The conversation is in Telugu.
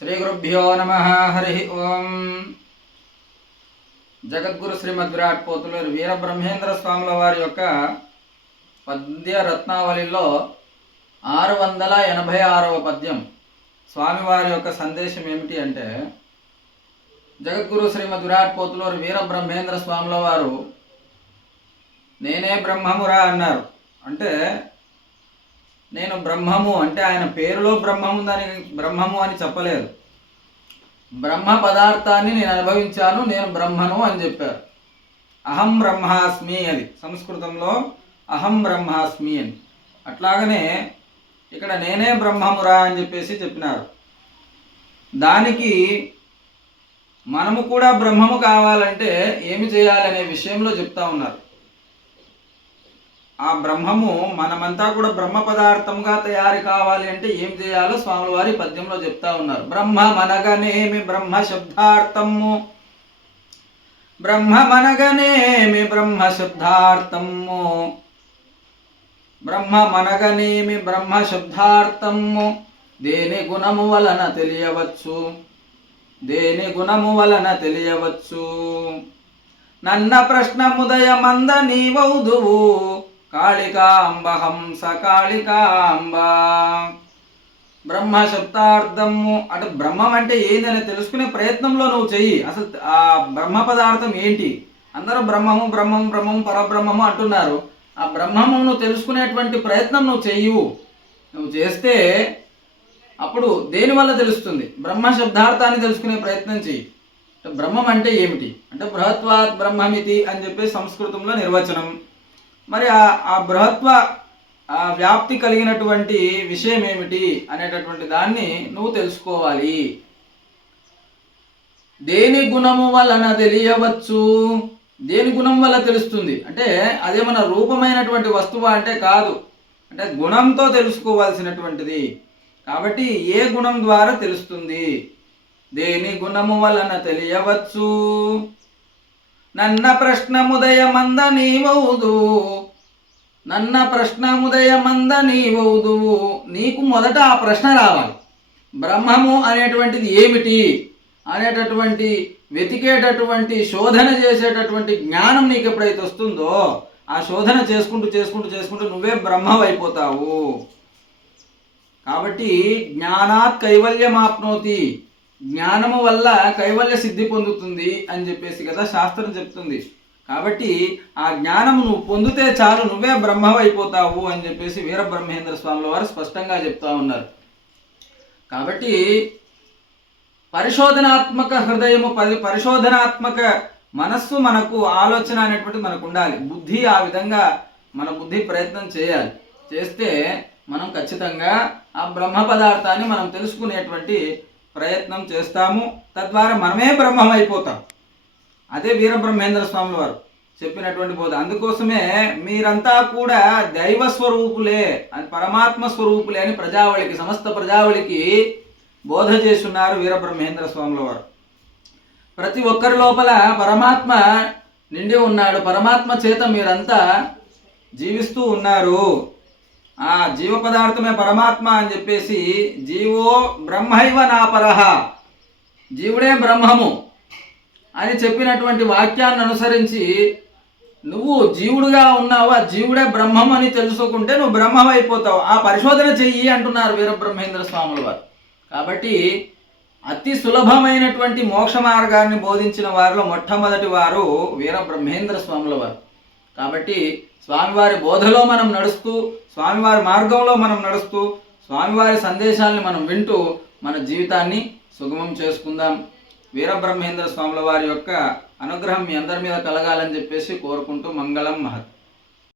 శ్రీ గురుభ్యో నమః. హరి ఓం. జగద్గురు శ్రీమద్ విరాట్ పోతులూరి వీరబ్రహ్మేంద్ర స్వాముల వారి యొక్క పద్య రత్నావళిలో 686వ పద్యం. స్వామివారి యొక్క సందేశం ఏమిటి అంటే, జగద్గురు శ్రీమద్ విరాట్ పోతులూరి వీరబ్రహ్మేంద్ర స్వాముల వారు నేనే బ్రహ్మమురా అన్నారు. అంటే నేను బ్రహ్మము అంటే ఆయన పేరులో బ్రహ్మము అని చెప్పలేదు. బ్రహ్మ పదార్థాన్ని నేను అనుభవించాను, నేను బ్రహ్మను అని చెప్పారు. అహం బ్రహ్మాస్మి, అది సంస్కృతంలో అహం బ్రహ్మాస్మి అని. అట్లాగనే ఇక్కడ నేనే బ్రహ్మమురా అని చెప్పేసి చెప్పినారు. దానికి మనము కూడా బ్రహ్మము కావాలంటే ఏమి చేయాలనే విషయంలో చెప్తా ఉన్నారు. ఆ బ్రహ్మము మనమంతా కూడా బ్రహ్మ పదార్థంగా తయారు కావాలి అంటే ఏం చేయాలో స్వాముల వారి పద్యంలో చెప్తా ఉన్నారు. బ్రహ్మమనగనేమి బ్రహ్మ శబ్దార్థము, బ్రహ్మమనగనేమి బ్రహ్మ శబ్దార్థము, బ్రహ్మమనగనేమి బ్రహ్మ శబ్దార్థము, దేని గుణము వలన తెలియవచ్చు, దేని గుణము వలన తెలియవచ్చు. నన్న ప్రశ్నముదయమంద నీవౌదువు, కాళికాంబ హంస కాళికాంబ. బ్రహ్మ శబ్దార్థము అంటే బ్రహ్మం అంటే ఏందని తెలుసుకునే ప్రయత్నంలో నువ్వు చెయ్యి. అసలు ఆ బ్రహ్మ పదార్థం ఏంటి? అందరూ బ్రహ్మము బ్రహ్మం బ్రహ్మం పరబ్రహ్మము అంటున్నారు. ఆ బ్రహ్మము నువ్వు తెలుసుకునేటువంటి ప్రయత్నం నువ్వు చెయ్యు. నువ్వు చేస్తే అప్పుడు దేనివల్ల తెలుస్తుంది? బ్రహ్మ శబ్దార్థాన్ని తెలుసుకునే ప్రయత్నం చెయ్యి. బ్రహ్మం అంటే ఏమిటి అంటే బృహత్వాత్ బ్రహ్మమితి అని చెప్పి సంస్కృతంలో నిర్వచనం. మరి ఆ బృహత్వ వ్యాప్తి కలిగినటువంటి విషయం ఏమిటి అనేటటువంటి దాన్ని నువ్వు తెలుసుకోవాలి. దేని గుణము వలన తెలియవచ్చు, దేని గుణం వల్ల తెలుస్తుంది అంటే అదేమన్నా రూపమైనటువంటి వస్తువు అంటే కాదు, అంటే గుణంతో తెలుసుకోవాల్సినటువంటిది. కాబట్టి ఏ గుణం ద్వారా తెలుస్తుంది? దేని గుణము వలన తెలియవచ్చు. నన్న ప్రశ్నముదయమంద నీవౌదు, నన్న ప్రశ్నముదయమంద నీవౌదు. నీకు మొదట ఆ ప్రశ్న రావాలి. బ్రహ్మము అనేటువంటిది ఏమిటి అనేటటువంటి వెతికేటటువంటి శోధన చేసేటటువంటి జ్ఞానం నీకు ఎప్పుడైతే వస్తుందో, ఆ శోధన చేసుకుంటూ చేసుకుంటూ చేసుకుంటూ నువ్వే బ్రహ్మవైపోతావు. కాబట్టి జ్ఞానాత్ కైవల్యమాప్నోతి, జ్ఞానము వల్ల కైవల్య సిద్ధి పొందుతుంది అని చెప్పేసి కదా శాస్త్రం చెప్తుంది. కాబట్టి ఆ జ్ఞానము నువ్వు పొందితే చాలు, నువ్వే బ్రహ్మవైపోతావు అని చెప్పేసి వీరబ్రహ్మేంద్ర స్వాముల వారు స్పష్టంగా చెప్తా ఉన్నారు. కాబట్టి పరిశోధనాత్మక హృదయము, పరిశోధనాత్మక మనస్సు, మనకు ఆలోచన అనేటువంటి మనకు ఉండాలి. బుద్ధి ఆ విధంగా మన బుద్ధి ప్రయత్నం చేయాలి. చేస్తే మనం ఖచ్చితంగా ఆ బ్రహ్మ పదార్థాన్ని మనం తెలుసుకునేటువంటి ప్రయత్నం చేస్తాము. తద్వారా మనమే బ్రహ్మం అయిపోతాం. అదే వీరబ్రహ్మేంద్ర స్వాముల వారు చెప్పినటువంటి బోధ. అందుకోసమే మీరంతా కూడా దైవ స్వరూపులే అని, పరమాత్మ స్వరూపులే అని ప్రజావళికి, సమస్త ప్రజావళికి బోధ చేస్తున్నారు వీరబ్రహ్మేంద్ర స్వాముల వారు. ప్రతి ఒక్కరి లోపల పరమాత్మ నిండి ఉన్నాడు. పరమాత్మ చేత మీరంతా జీవిస్తూ ఉన్నారు. ఆ జీవ పదార్థమే పరమాత్మ అని చెప్పేసి, జీవో బ్రహ్మైవ నాపరహ, జీవుడే బ్రహ్మము అని చెప్పినటువంటి వాక్యాన్ని అనుసరించి నువ్వు జీవుడుగా ఉన్నావు, ఆ జీవుడే బ్రహ్మం అని తెలుసుకుంటే నువ్వు బ్రహ్మం అయిపోతావు. ఆ పరిశోధన చెయ్యి అంటున్నారు వీరబ్రహ్మేంద్ర స్వాముల వారు. కాబట్టి అతి సులభమైనటువంటి మోక్ష మార్గాన్ని బోధించిన వారిలో మొట్టమొదటి వారు వీరబ్రహ్మేంద్ర స్వాముల వారు. కాబట్టి స్వామివారి బోధలో మనం నడుస్తూ, స్వామివారి మార్గంలో మనం నడుస్తూ, స్వామివారి సందేశాలను మనం వింటూ మన జీవితాన్ని సుగమం చేసుకుందాం. వీరబ్రహ్మేంద్ర స్వాముల వారి యొక్క అనుగ్రహం మీ అందరి మీద కలగాలని చెప్పేసి కోరుకుంటూ మంగళం మహత్.